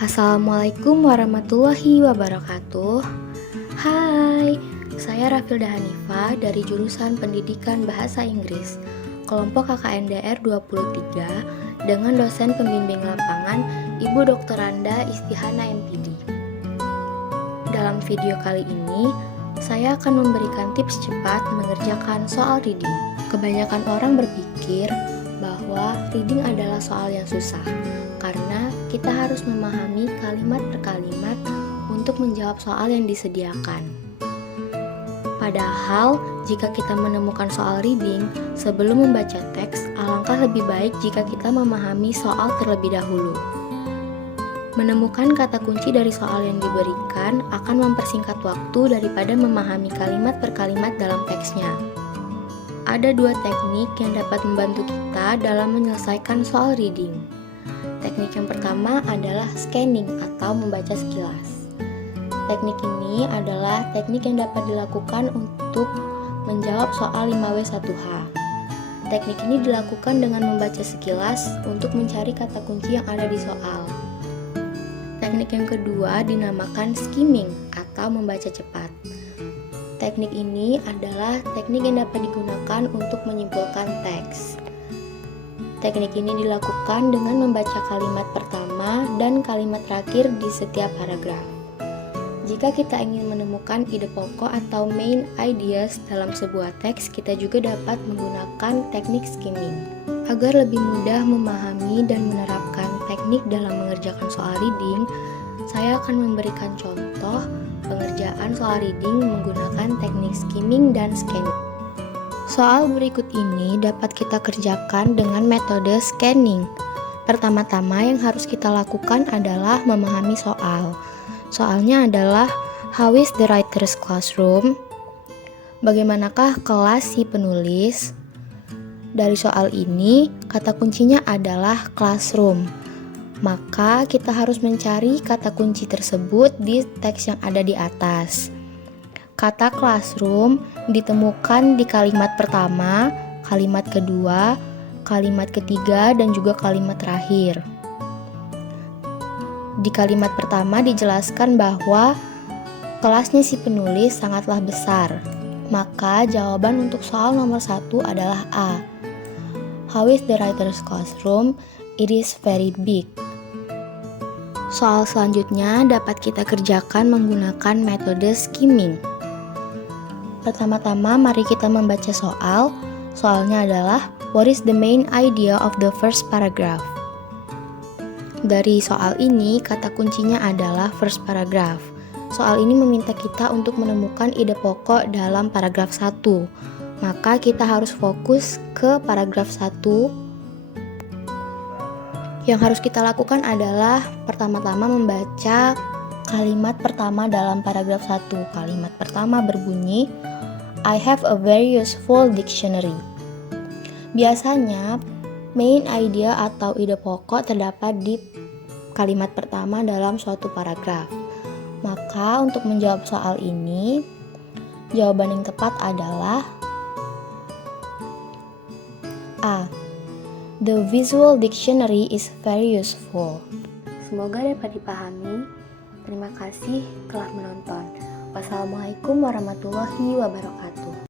Assalamualaikum warahmatullahi wabarakatuh. Hai, saya Rafilda Hanifah dari jurusan Pendidikan Bahasa Inggris, kelompok KKNDR 23 dengan dosen pembimbing lapangan Ibu Dr. Randa Istihana MPD. Dalam video kali ini, saya akan memberikan tips cepat mengerjakan soal reading. Kebanyakan orang berpikir bahwa reading adalah soal yang susah, karena kita harus memahami kalimat per kalimat untuk menjawab soal yang disediakan. Padahal, jika kita menemukan soal reading, sebelum membaca teks, alangkah lebih baik jika kita memahami soal terlebih dahulu. Menemukan kata kunci dari soal yang diberikan akan mempersingkat waktu daripada memahami kalimat per kalimat dalam teksnya. Ada dua teknik yang dapat membantu kita dalam menyelesaikan soal reading. Teknik yang pertama adalah scanning atau membaca sekilas. Teknik ini adalah teknik yang dapat dilakukan untuk menjawab soal 5W1H. Teknik ini dilakukan dengan membaca sekilas untuk mencari kata kunci yang ada di soal. Teknik yang kedua dinamakan skimming atau membaca cepat. Teknik ini adalah teknik yang dapat digunakan untuk menyimpulkan teks. Teknik ini dilakukan dengan membaca kalimat pertama dan kalimat terakhir di setiap paragraf. Jika kita ingin menemukan ide pokok atau main ideas dalam sebuah teks, kita juga dapat menggunakan teknik skimming. Agar lebih mudah memahami dan menerapkan teknik dalam mengerjakan soal reading, saya akan memberikan contoh pengerjaan soal reading menggunakan teknik skimming dan scanning. Soal berikut ini dapat kita kerjakan dengan metode scanning. Pertama-tama yang harus kita lakukan adalah memahami soal. Soalnya adalah, how is the writer's classroom? Bagaimanakah kelas si penulis? Dari soal ini, kata kuncinya adalah classroom. Maka kita harus mencari kata kunci tersebut di teks yang ada di atas. Kata classroom ditemukan di kalimat pertama, kalimat kedua, kalimat ketiga, dan juga kalimat terakhir. Di kalimat pertama dijelaskan bahwa kelasnya si penulis sangatlah besar. Maka jawaban untuk soal nomor 1 adalah A. How is the writer's classroom? It is very big. Soal selanjutnya dapat kita kerjakan menggunakan metode skimming. Pertama-tama mari kita membaca soal. Soalnya adalah, what is the main idea of the first paragraph? Dari soal ini, kata kuncinya adalah first paragraph. Soal ini meminta kita untuk menemukan ide pokok dalam paragraf 1. Maka kita harus fokus ke paragraf 1. Yang harus kita lakukan adalah pertama-tama membaca kalimat pertama dalam paragraf 1. Kalimat pertama berbunyi, I have a very useful dictionary. Biasanya, main idea atau ide pokok terdapat di kalimat pertama dalam suatu paragraf. Maka untuk menjawab soal ini, jawaban yang tepat adalah A. The visual dictionary is very useful. Semoga dapat dipahami. Terima kasih telah menonton. Wassalamualaikum warahmatullahi wabarakatuh.